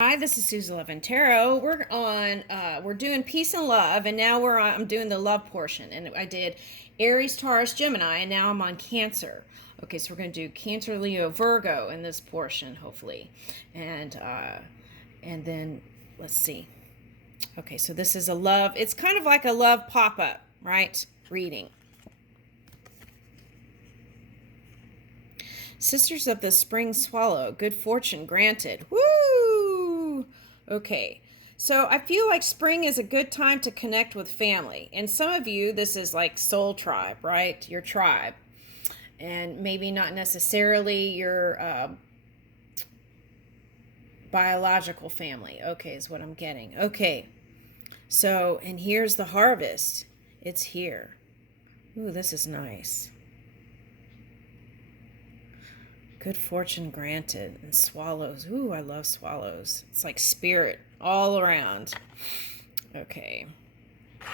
Hi, this is Susan Love and Tarot. We're doing peace and love, and now I'm doing the love portion. And I did Aries, Taurus, Gemini, and now I'm on Cancer. Okay, so we're going to do Cancer, Leo, Virgo in this portion, hopefully. And then let's see. Okay, so this is a love, it's kind of like a love pop-up, right? Reading. Sisters of the Spring Swallow, good fortune granted. Woo! Okay, so I feel like spring is a good time to connect with family. And some of you, this is like soul tribe, right? Your tribe. And maybe not necessarily your biological family. Okay, is what I'm getting. Okay, so, and here's the harvest. It's here. Ooh, this is nice. Good fortune granted. And swallows. Ooh, I love swallows. It's like spirit all around. Okay. I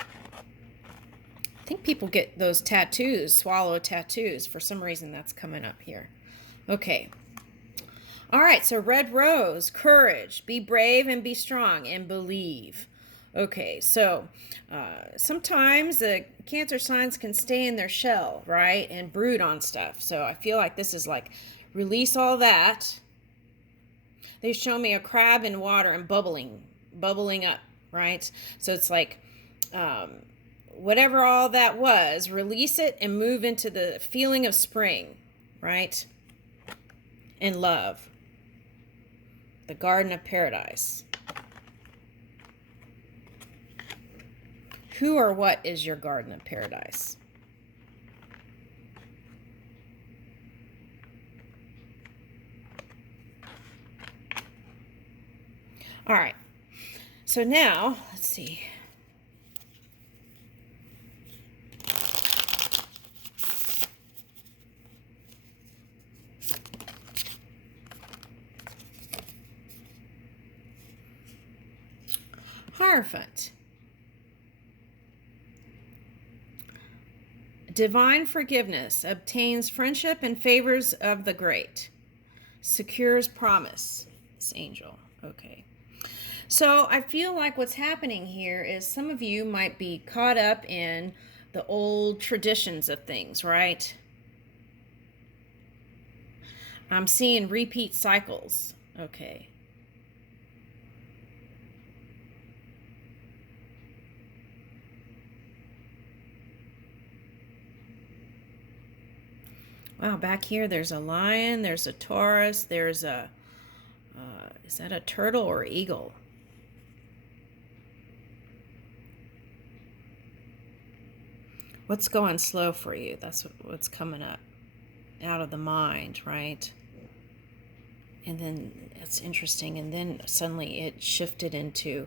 think people get those tattoos, swallow tattoos. For some reason, that's coming up here. Okay. All right, so red rose, courage. Be brave and be strong and believe. Okay, so sometimes the Cancer signs can stay in their shell, right, and brood on stuff. So I feel like this is like release all that. They show me a crab in water and bubbling up, right? So it's like whatever all that was, release it and move into the feeling of spring, right? And love. The Garden of Paradise. Who or what is your Garden of Paradise? All right. So now, let's see. Hierophant. Divine forgiveness obtains friendship and favors of the great. Secures promise. This angel. Okay. So I feel like what's happening here is some of you might be caught up in the old traditions of things, right? I'm seeing repeat cycles. Okay. Wow, back here there's a lion, there's a Taurus, there's a, is that a turtle or eagle? What's going slow for you? That's what's coming up out of the mind, right? And then it's interesting, and then suddenly it shifted into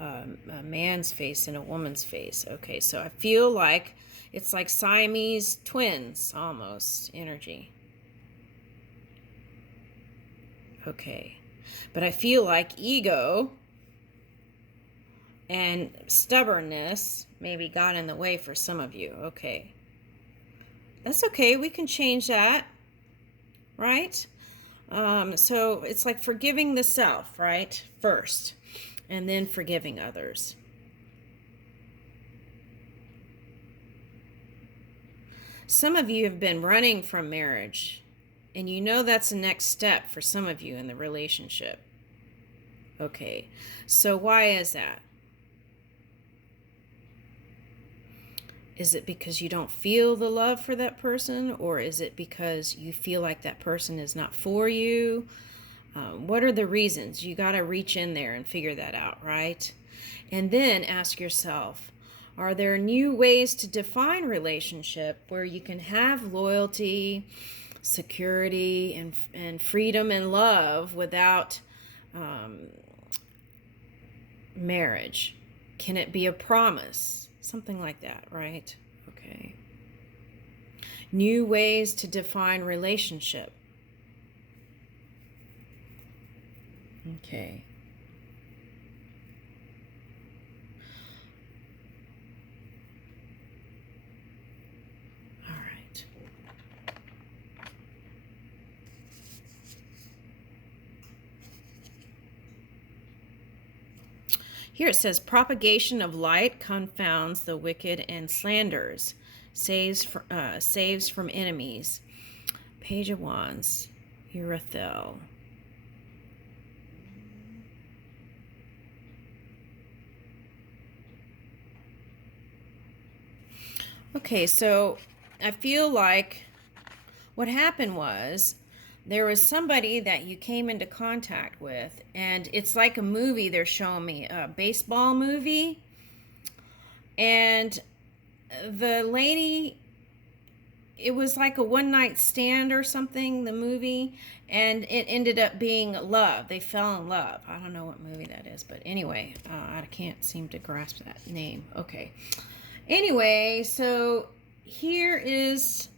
a man's face and a woman's face. Okay, so I feel like it's like Siamese twins almost energy. Okay, but I feel like ego and stubbornness maybe got in the way for some of you. Okay, that's okay. We can change that, right? So it's like forgiving the self, right? First, and then forgiving others. Some of you have been running from marriage, and you know that's the next step for some of you in the relationship. Okay, so why is that? Is it because you don't feel the love for that person, or is it because you feel like that person is not for you? What are the reasons? You got to reach in there and figure that out, right? And then ask yourself, are there new ways to define relationship where you can have loyalty, security, and freedom and love without marriage? Can it be a promise? Something like that, right? Okay. New ways to define relationship. Okay. All right. Here it says, propagation of light confounds the wicked and slanders, saves from enemies. Page of Wands, Urathel. Okay, so I feel like what happened was there was somebody that you came into contact with, and it's like a movie they're showing me, a baseball movie. And the lady, it was like a one-night stand or something, the movie, and it ended up being love. They fell in love. I don't know what movie that is, but anyway, I can't seem to grasp that name. Okay. Anyway, so here is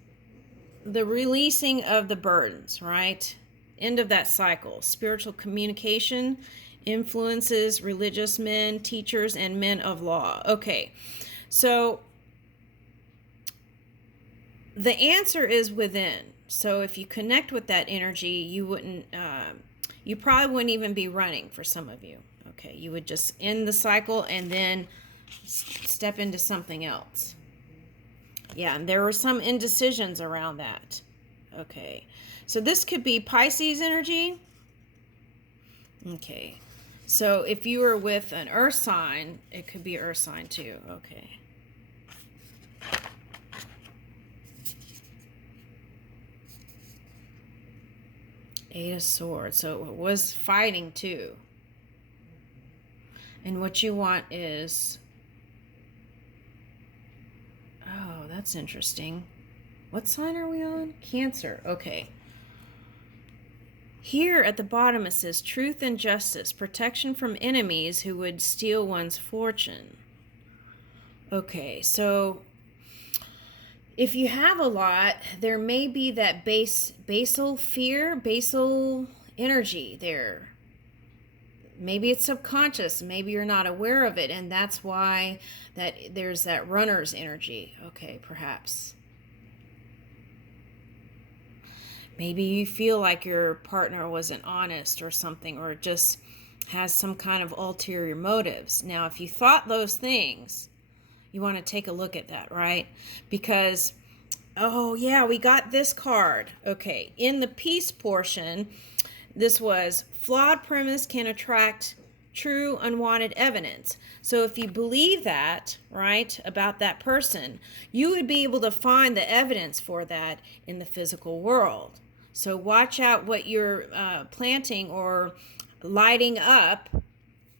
the releasing of the burdens, right? End of that cycle. Spiritual communication influences religious men, teachers, and men of law. Okay, so the answer is within. So if you connect with that energy, you wouldn't, you probably wouldn't even be running for some of you. Okay, you would just end the cycle and then step into something else. Yeah, and there were some indecisions around that. Okay, so this could be Pisces energy. Okay, so if you were with an earth sign, it could be earth sign too. Okay. Eight of Swords, so it was fighting too. And what you want is, oh, that's interesting. What sign are we on? Cancer. Okay. Here at the bottom it says truth and justice, protection from enemies who would steal one's fortune. Okay, so if you have a lot, there may be that basal fear, basal energy there. Maybe it's subconscious, maybe you're not aware of it, and that's why there's that runner's energy. Okay, perhaps. Maybe you feel like your partner wasn't honest or something, or just has some kind of ulterior motives. Now, if you thought those things, you want to take a look at that, right? Because, oh yeah, we got this card. Okay, in the peace portion, this was flawed premise can attract true unwanted evidence. So if you believe that, right, about that person, you would be able to find the evidence for that in the physical world. So watch out what you're planting or lighting up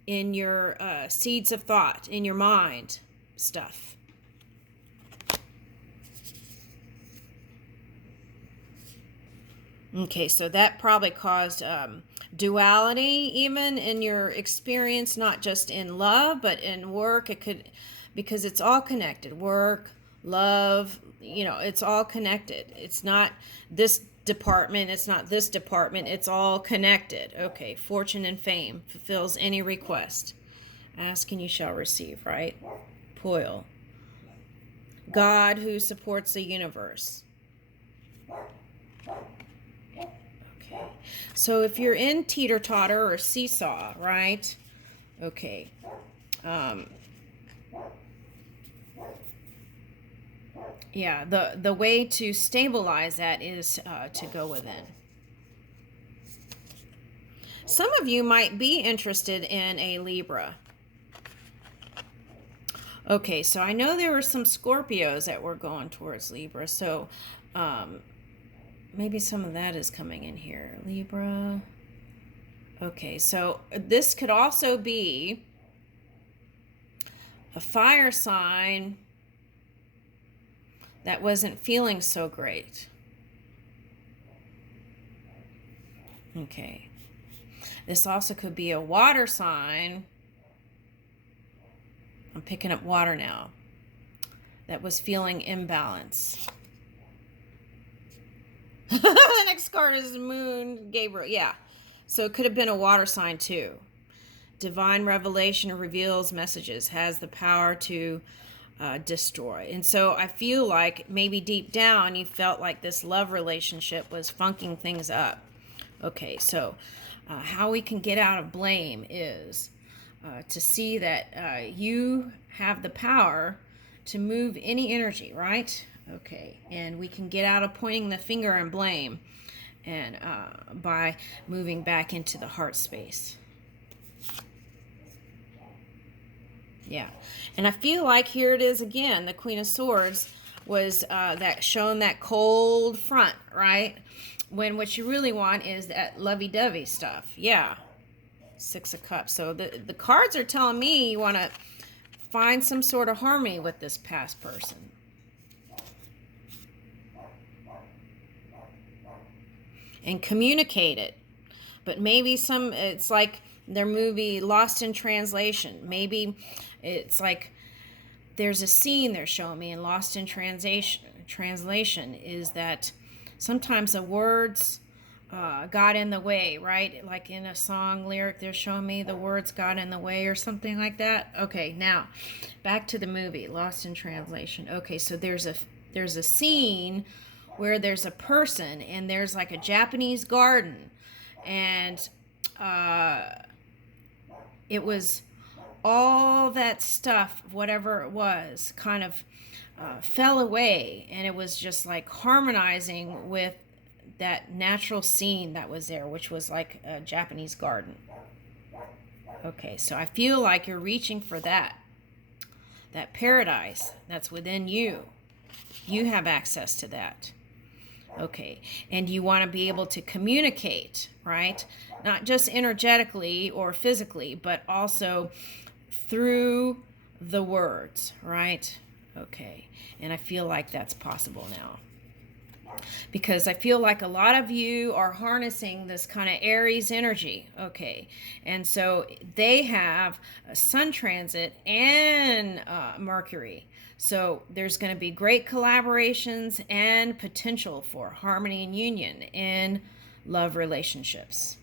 in your seeds of thought, in your mind stuff. Okay, so that probably caused duality even in your experience, not just in love, but in work. It could, because it's all connected. Work, love, it's all connected. It's not this department, it's not this department, it's all connected. Okay, fortune and fame fulfills any request. Ask and you shall receive, right? Poil. God who supports the universe. Okay, so if you're in teeter-totter or seesaw, right? Okay. Yeah, the way to stabilize that is to go within. Some of you might be interested in a Libra. Okay, so I know there were some Scorpios that were going towards Libra, so maybe some of that is coming in here. Libra. Okay, so this could also be a fire sign that wasn't feeling so great. Okay. This also could be a water sign. I'm picking up water now. That was feeling imbalance. The next card is Moon, Gabriel. Yeah. So it could have been a water sign too. Divine revelation reveals messages, has the power to destroy. And so I feel like maybe deep down you felt like this love relationship was funking things up. Okay, so how we can get out of blame is to see that you have the power to move any energy, right? Okay, and we can get out of pointing the finger and blame, and by moving back into the heart space. Yeah, and I feel like here it is again. The Queen of Swords was that showing that cold front, right? When what you really want is that lovey-dovey stuff. Yeah, Six of Cups. So the cards are telling me you want to find some sort of harmony with this past person. And communicate it. But maybe it's like their movie Lost in Translation. Maybe it's like there's a scene they're showing me in Lost in Translation is that sometimes the words got in the way, right? Like in a song lyric, they're showing me the words got in the way or something like that. Okay, now back to the movie Lost in Translation. Okay, so there's a scene where there's a person and there's like a Japanese garden, and it was all that stuff, whatever it was, kind of fell away, and it was just like harmonizing with that natural scene that was there, which was like a Japanese garden. Okay, so I feel like you're reaching for that paradise that's within you. You have access to that. Okay, and you want to be able to communicate, right? Not just energetically or physically, but also through the words, right? Okay, and I feel like that's possible now. Because I feel like a lot of you are harnessing this kind of Aries energy. Okay, and so they have a sun transit and Mercury. So there's going to be great collaborations and potential for harmony and union in love relationships.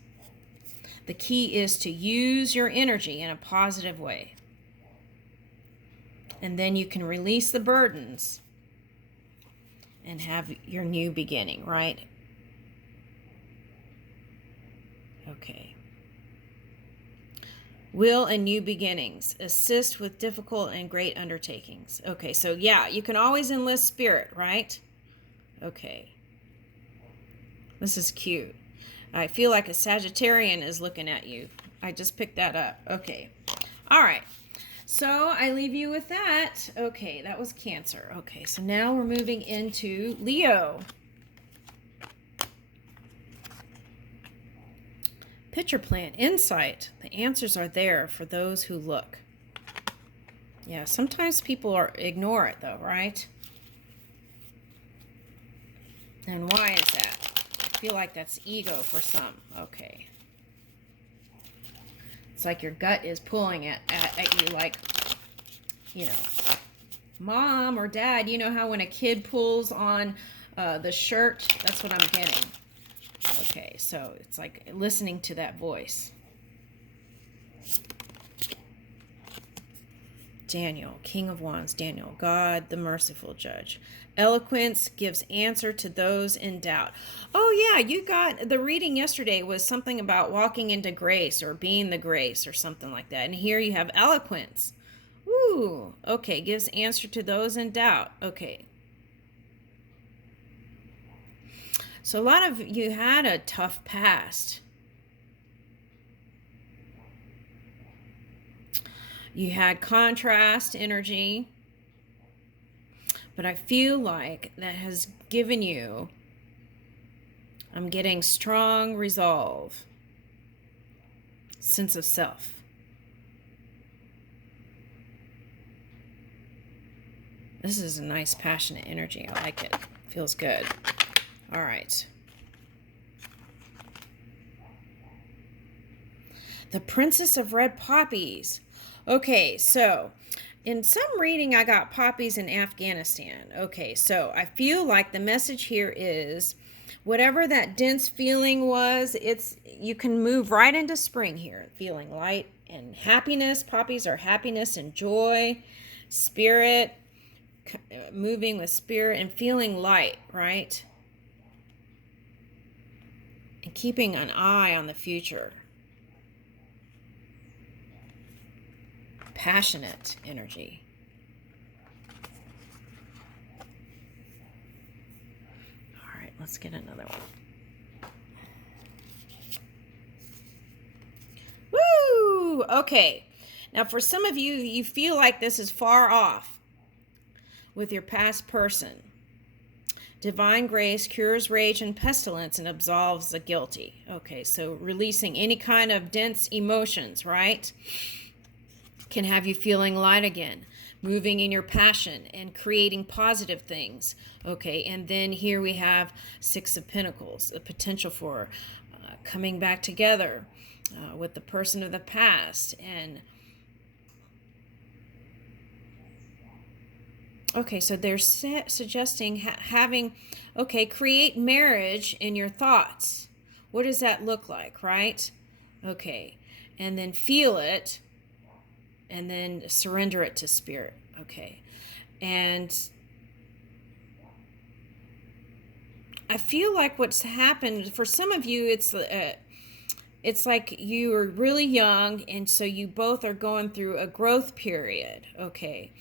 The key is to use your energy in a positive way. And then you can release the burdens and have your new beginning, right? Okay. Will and new beginnings. Assist with difficult and great undertakings. Okay, so yeah, you can always enlist spirit, right? Okay. This is cute. I feel like a Sagittarian is looking at you. I just picked that up. Okay. All right. So I leave you with that. Okay, that was Cancer. Okay, so now we're moving into Leo. Picture plan, insight. The answers are there for those who look. Yeah, sometimes people ignore it though, right? And why is that? I feel like that's ego for some. Okay. It's like your gut is pulling at you like, you know, mom or dad, you know how when a kid pulls on the shirt? That's what I'm getting. Okay, so it's like listening to that voice. Daniel, King of Wands, Daniel, God, the merciful judge. Eloquence gives answer to those in doubt. Oh yeah, you got the reading yesterday was something about walking into grace or being the grace or something like that. And here you have eloquence. Ooh, okay, gives answer to those in doubt. Okay. So a lot of you had a tough past. You had contrast energy. But I feel like that has given you, I'm getting strong resolve, sense of self. This is a nice passionate energy. I like it. Feels good. All right. The Princess of Red Poppies. Okay, so in some reading, I got poppies in Afghanistan. Okay, so I feel like the message here is whatever that dense feeling was, you can move right into spring here, feeling light and happiness. Poppies are happiness and joy, spirit, moving with spirit and feeling light, right? And keeping an eye on the future. passionate energy. All right, let's get another one. Woo! Okay. Now, for some of you, you feel like this is far off with your past person. Divine grace cures rage and pestilence and absolves the guilty. Okay, so releasing any kind of dense emotions, right? Can have you feeling light again, moving in your passion and creating positive things. Okay, and then here we have Six of Pentacles, the potential for coming back together with the person of the past. And okay, so they're suggesting having, okay, create marriage in your thoughts. What does that look like, right? Okay, and then feel it, and then surrender it to spirit. Okay, and I feel like what's happened for some of you, it's like you are really young, and so you both are going through a growth period. Okay,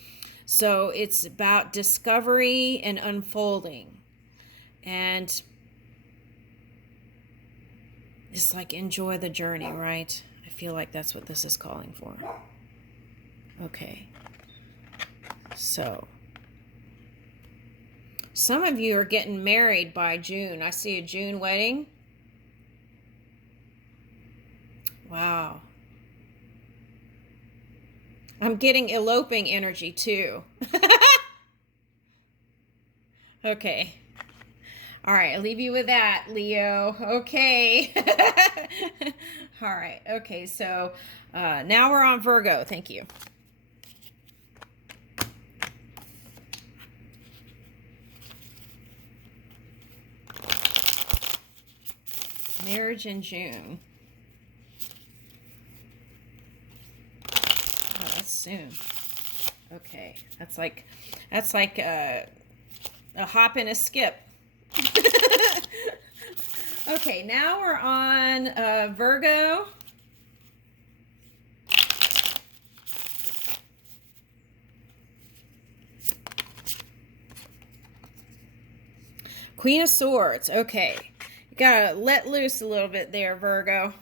so it's about discovery and unfolding, and it's like enjoy the journey, right? I feel like that's what this is calling for. Okay, so some of you are getting married by June. I see a June wedding. Wow. I'm getting eloping energy too. Okay. All right, I'll leave you with that, Leo. Okay. All right. Okay, so now we're on Virgo. Thank you. Marriage in June. Oh, that's soon. Okay, that's like a hop and a skip. Okay, now we're on Virgo. Queen of Swords. Okay, you gotta let loose a little bit there, Virgo.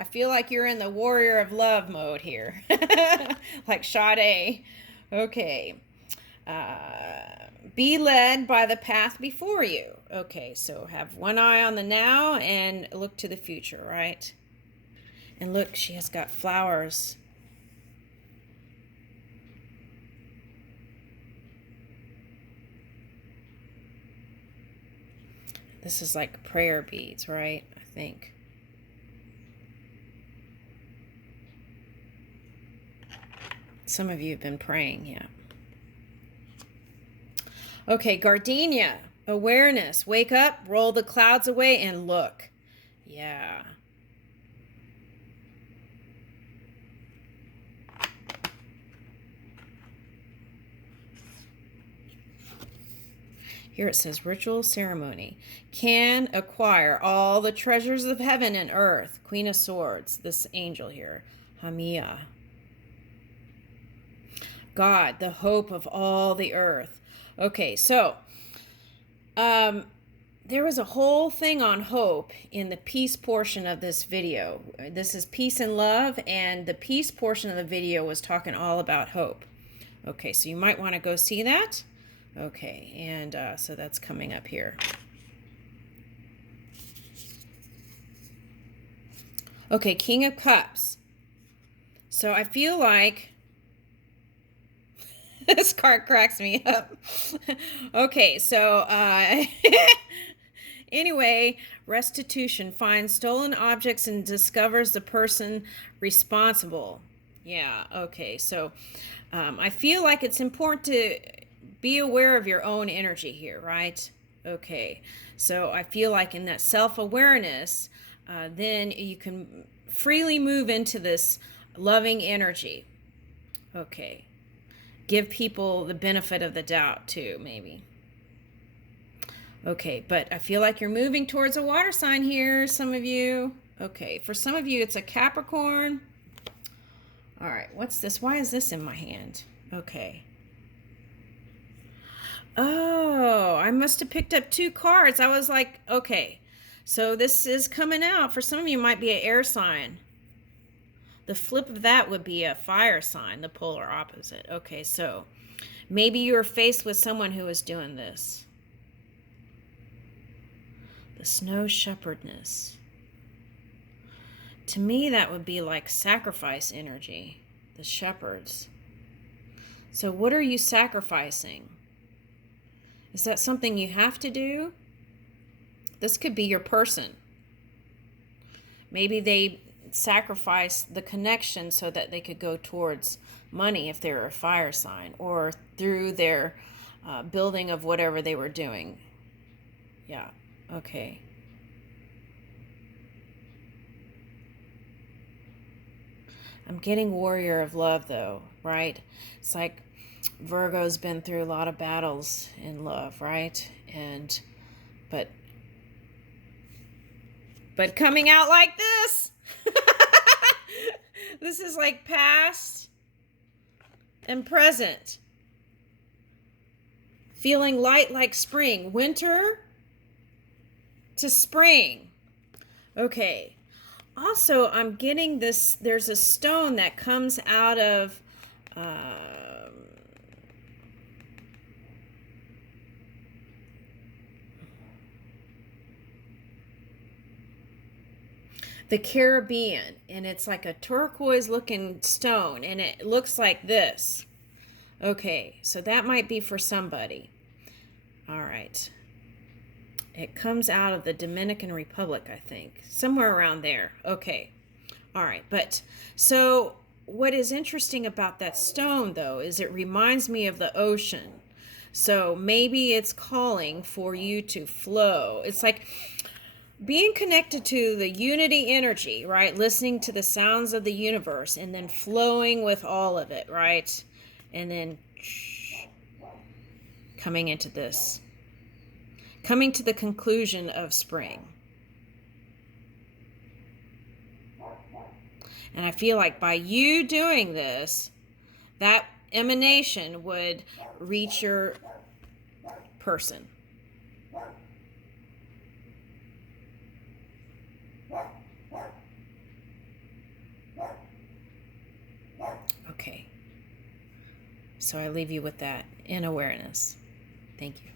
I feel like you're in the warrior of love mode here. Like Sade. Okay. Be led by the path before you. Okay, so have one eye on the now and look to the future, right? And look, she has got flowers. This is like prayer beads, right? I think. Some of you have been praying, yeah. Okay, gardenia, awareness. Wake up, roll the clouds away, and look. Yeah. Here it says ritual ceremony. Can acquire all the treasures of heaven and earth. Queen of Swords, this angel here. Hamia. God, the hope of all the earth. Okay, so there was a whole thing on hope in the peace portion of this video. This is peace and love, and the peace portion of the video was talking all about hope. Okay, so you might want to go see that. Okay, and so that's coming up here. Okay, King of Cups. So I feel like this card cracks me up. Okay, so anyway, restitution. Finds stolen objects and discovers the person responsible. Yeah, okay, so I feel like it's important to be aware of your own energy here, right? Okay, so I feel like in that self-awareness, then you can freely move into this loving energy. Okay. Give people the benefit of the doubt too, maybe. Okay, but I feel like you're moving towards a water sign here, some of you. Okay, for some of you, it's a Capricorn All right, what's this? Why is this in my hand? Okay. Oh, I must have picked up 2 cards. I was like, okay, so this is coming out. For some of you, might be an air sign. The flip of that would be a fire sign, the polar opposite. Okay, so maybe you were faced with someone who was doing this. The snow shepherdess. To me, that would be like sacrifice energy, the shepherds. So what are you sacrificing? Is that something you have to do? This could be your person. Maybe they sacrificed the connection so that they could go towards money if they were a fire sign, or through their building of whatever they were doing. Yeah, okay. I'm getting warrior of love, though, right? It's like Virgo's been through a lot of battles in love, right? But coming out like this, this is like past and present. Feeling light like spring, winter to spring. Okay. Also, I'm getting this, there's a stone that comes out of the Caribbean, and it's like a turquoise looking stone, and it looks like this. Okay, so that might be for somebody. All right. It comes out of the Dominican Republic, I think. Somewhere around there. Okay. All right. But so what is interesting about that stone, though, is it reminds me of the ocean. So maybe it's calling for you to flow. It's like being connected to the unity energy, right? Listening to the sounds of the universe and then flowing with all of it, right? And then coming into this. Coming to the conclusion of spring. And I feel like by you doing this, that emanation would reach your person. Okay. So I leave you with that in awareness. Thank you.